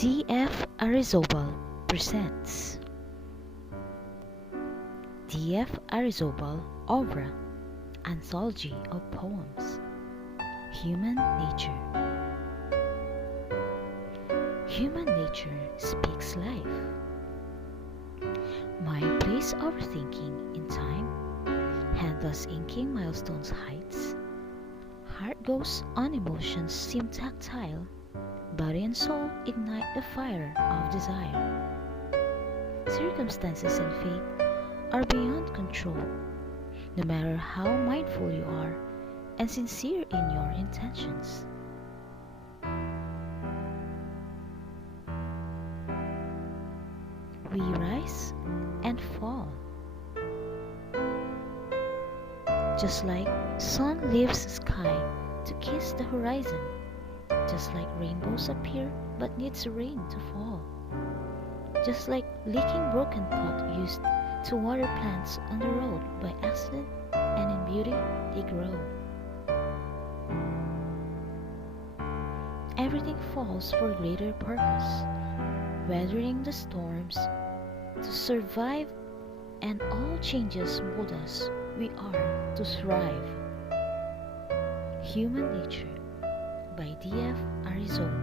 D.F. Arizobal presents D.F. Arizobal OUEVRE, Anthology of Poems. Human Nature. Human nature speaks life. Mind plays overthinking in time, hand thus inking milestones heights. Heart goes on, emotions seem tactile, body and soul ignite the fire of desire. Circumstances and fate are beyond control, no matter how mindful you are and sincere in your intentions. We rise and fall, just like sun leaves sky to kiss the horizon, just like rainbows appear but needs rain to fall, just like leaking broken pot used to water plants on the road by accident, and in beauty they grow. Everything falls for greater purpose, weathering the storms to survive, and all changes mold us, we are to thrive. Human Nature by D.F. Arizobal.